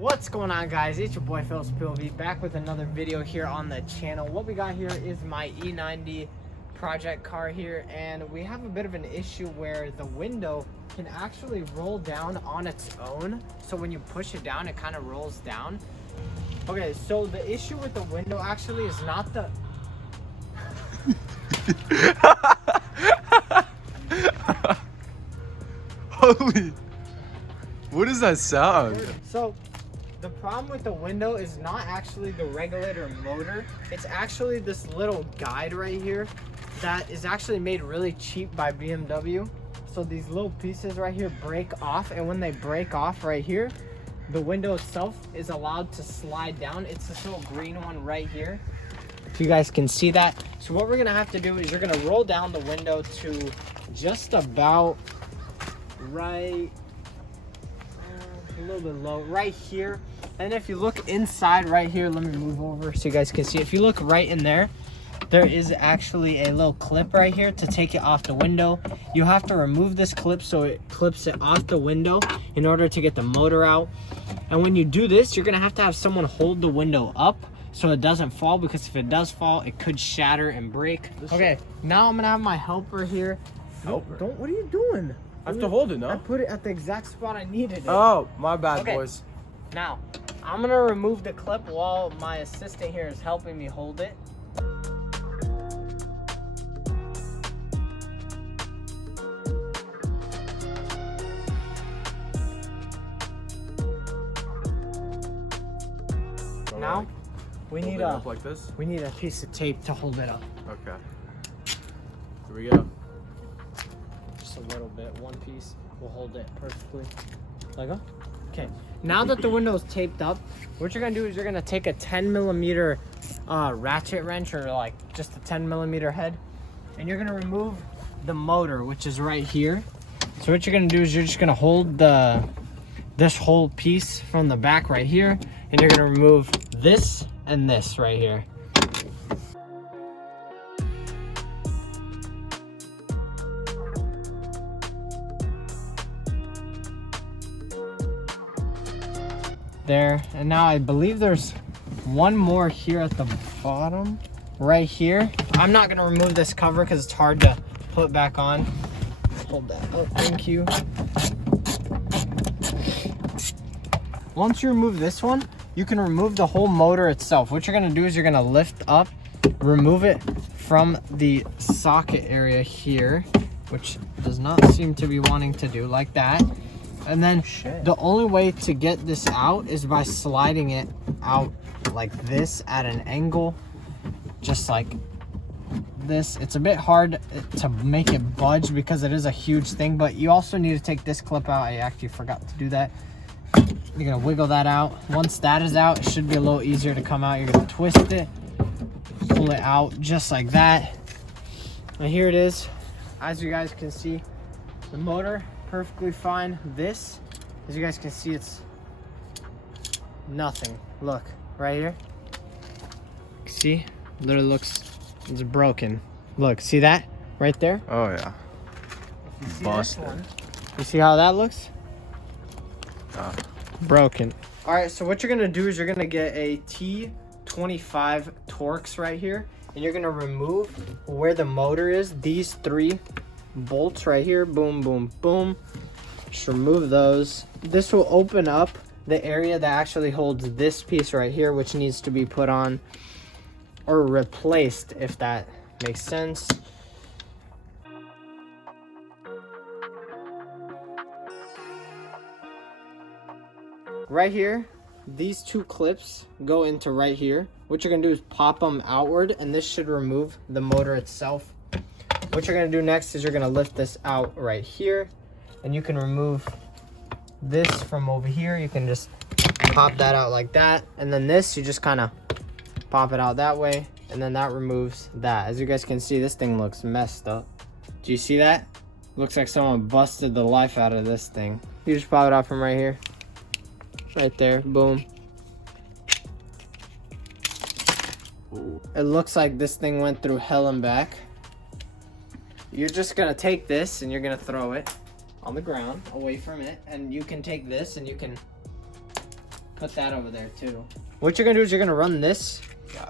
What's going on, guys? It's your boy Phil's POV back with another video here on the channel. What we got here is my E90 project car here, and we have a bit of an issue where the window can actually roll down on its own. So when you push it down, it kind of rolls down. Okay, so the issue with the window actually is not the Holy, what is that sound? So the problem with the window is not actually the regulator motor. It's actually this little guide right here that is actually made really cheap by BMW. So these little pieces right here break off, and when they break off right here, the window itself is allowed to slide down. It's this little green one right here, if you guys can see that. So what we're gonna have to do is you're gonna roll down the window to just about right, a little bit low, right here. And if you look inside right here, let me move over so you guys can see. If you look right in there, there is actually a little clip right here to take it off the window. You have to remove this clip so it clips it off the window in order to get the motor out. And when you do this, you're gonna have to have someone hold the window up so it doesn't fall, because if it does fall, it could shatter and break. Okay, now I'm gonna have my helper here. Helper? Don't, what are you doing? I have to hold it, no? I put it at the exact spot I needed it. Oh, my bad, Okay. boys. Now, I'm gonna remove the clip while my assistant here is helping me hold it. Now, we need up like this. we need a piece of tape to hold it up. Okay. Here we go. Just a little bit, one piece will hold it perfectly. Like that. Okay. Now that the window is taped up, what you're gonna do is you're gonna take a 10mm ratchet wrench, or like just a 10mm head, and you're gonna remove the motor, which is right here. So what you're gonna do is you're just gonna hold this whole piece from the back right here, and you're gonna remove this and this right here. There, and now I believe there's one more here at the bottom right here. I'm not gonna remove this cover because it's hard to put back on. Hold that up, thank you. Once you remove this one, you can remove the whole motor itself. What you're gonna do is you're gonna lift up, remove it from the socket area here, which does not seem to be wanting to do, like that. And then the only way to get this out is by sliding it out like this at an angle, just like this. It's a bit hard to make it budge because it is a huge thing, but you also need to take this clip out. I actually forgot to do that. You're gonna wiggle that out. Once that is out, it should be a little easier to come out. You're gonna twist it, pull it out just like that. And here it is. As you guys can see, the motor perfectly fine. This, as you guys can see, it's nothing. Look right here, see, literally looks, it's broken. Look, see that right there? Oh, yeah. If you see Busted. this one, you see how that looks? Broken. All right, so what you're gonna do is you're gonna get a T25 Torx right here, and you're gonna remove where the motor is, these three bolts right here. Boom, boom, boom. Just remove those. This will open up the area that actually holds this piece right here, which needs to be put on or replaced, if that makes sense. Right here, these two clips go into right here. What you're gonna do is pop them outward, and this should remove the motor itself. What you're gonna do next is you're gonna lift this out right here, and you can remove this from over here. You can just pop that out like that, and then this, you just kind of pop it out that way, and then that removes that. As you guys can see, this thing looks messed up. Do you see that? Looks like someone busted the life out of this thing. You just pop it out from right here. Right there, boom. It looks like this thing went through hell and back. You're just gonna take this and you're gonna throw it on the ground away from it, and you can take this and you can put that over there too. What you're gonna do is you're gonna run this,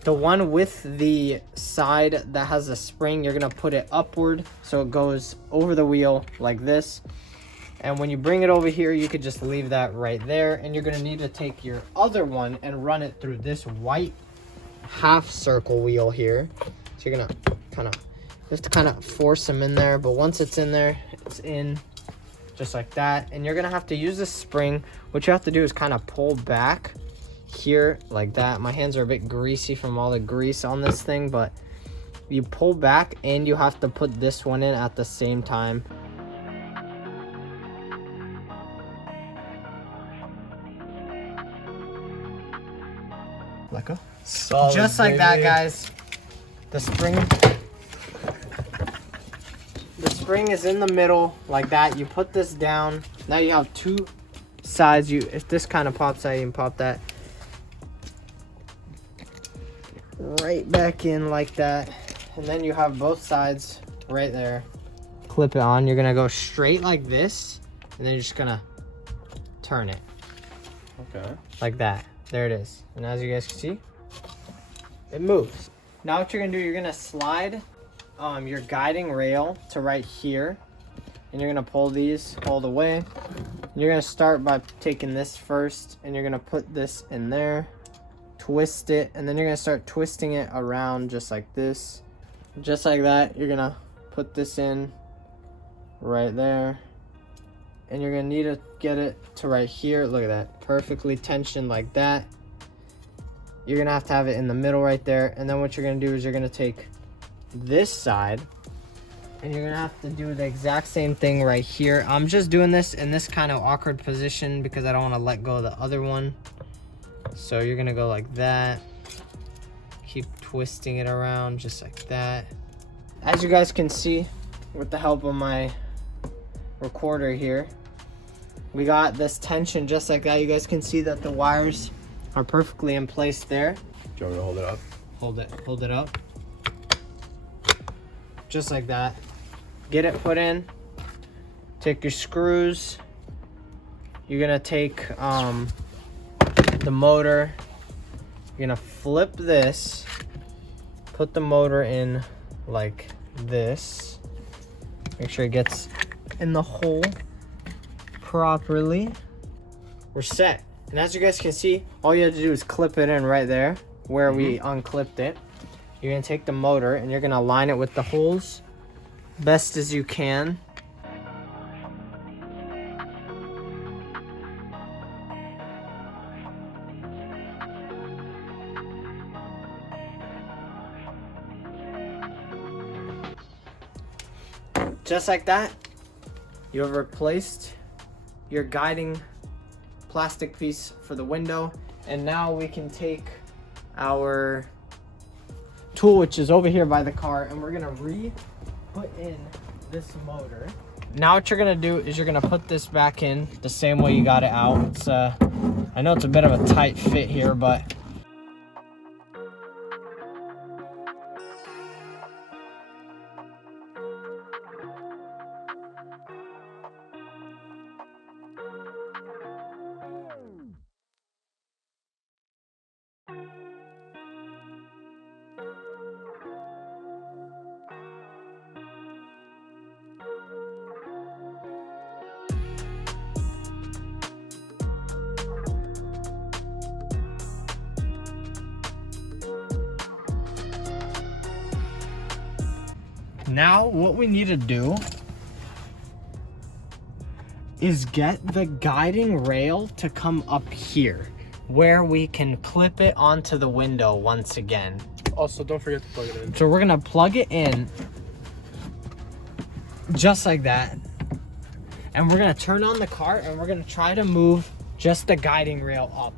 the one with the side that has a spring, you're gonna put it upward so it goes over the wheel like this. And when you bring it over here, you could just leave that right there. And you're gonna need to take your other one and run it through this white half circle wheel here. So you're gonna kind of force them in there, but once it's in there, it's in just like that. And you're gonna have to use this spring. What you have to do is kind of pull back here like that. My hands are a bit greasy from all the grease on this thing, but you pull back and you have to put this one in at the same time. Like a solid, just like that, guys. The spring is in the middle like that. You put this down. Now you have two sides. If this kind of pops out, you can pop that right back in like that. And then you have both sides right there. Clip it on. You're gonna go straight like this, and then you're just gonna turn it. Okay. Like that. There it is. And as you guys can see, it moves. Now what you're gonna do, you're gonna slide your guiding rail to right here, and you're gonna pull these all the way. And you're gonna start by taking this first, and you're gonna put this in there, twist it, and then you're gonna start twisting it around just like this. Just like that, you're gonna put this in right there. And you're gonna need to get it to right here. Look at that, perfectly tensioned like that. You're gonna have to have it in the middle right there. And then what you're gonna do is you're gonna take this side and you're gonna have to do the exact same thing right here. I'm just doing this in this kind of awkward position because I don't want to let go of the other one. So you're gonna go like that, keep twisting it around just like that. As you guys can see, with the help of my recorder here, we got this tension just like that. You guys can see that the wires are perfectly in place there. Do you want me to hold it up? Hold it up. Just like that. Get it put in. Take your screws. You're gonna take the motor. You're gonna flip this. Put the motor in like this. Make sure it gets in the hole properly. We're set. And as you guys can see, all you have to do is clip it in right there where we unclipped it. You're gonna take the motor and you're gonna align it with the holes best as you can. Just like that, you have replaced your guiding plastic piece for the window. And now we can take our tool, which is over here by the car, and we're gonna put in this motor. Now what you're gonna do is you're gonna put this back in the same way you got it out. It's I know it's a bit of a tight fit here, but now what we need to do is get the guiding rail to come up here where we can clip it onto the window once again. Also, don't forget to plug it in. So we're gonna plug it in just like that, and we're gonna turn on the car and we're gonna try to move just the guiding rail up.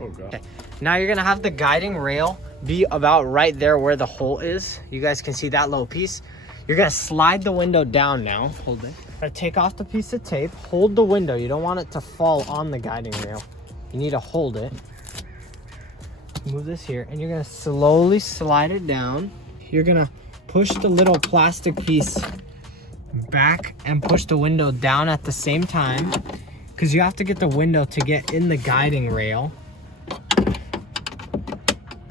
Oh god. Okay. Now you're gonna have the guiding rail be about right there where the hole is. You guys can see that little piece. You're gonna slide the window down now. Hold it. Take off the piece of tape. Hold the window. You don't want it to fall on the guiding rail. You need to hold it. Move this here, and you're gonna slowly slide it down. You're gonna push the little plastic piece back and push the window down at the same time. because you have to get the window to get in the guiding rail.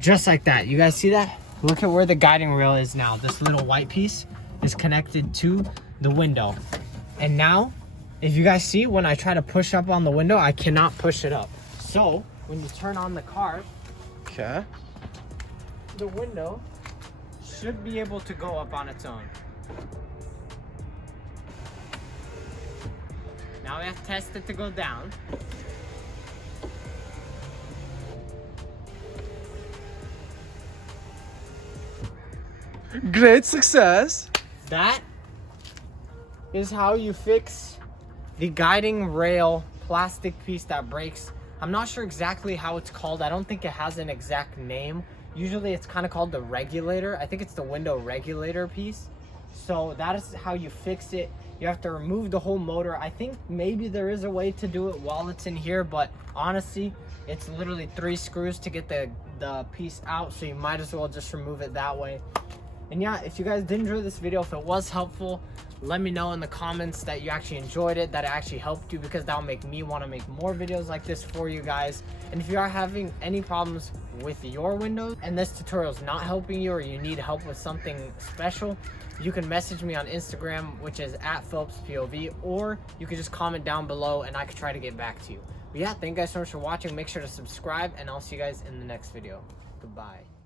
Just like that. You guys see that? Look at where the guiding rail is now. This little white piece is connected to the window. And now, if you guys see, when I try to push up on the window, I cannot push it up. So, when you turn on the car, Okay. the window should be able to go up on its own. Now we have to test it to go down. Great success. That is how you fix the guiding rail plastic piece that breaks. I'm not sure exactly how it's called. I don't think it has an exact name. Usually it's kind of called the regulator. I think it's the window regulator piece. So that is how you fix it. You have to remove the whole motor. I think maybe there is a way to do it while it's in here, but honestly, it's literally 3 screws to get the piece out, so you might as well just remove it that way. And yeah, if you guys did enjoy this video, if it was helpful, let me know in the comments that you actually enjoyed it, that it actually helped you, because that'll make me want to make more videos like this for you guys. And if you are having any problems with your windows and this tutorial is not helping you, or you need help with something special, you can message me on Instagram, which is @PhillipsPOV, or you can just comment down below and I can try to get back to you. But yeah, thank you guys so much for watching. Make sure to subscribe, and I'll see you guys in the next video. Goodbye.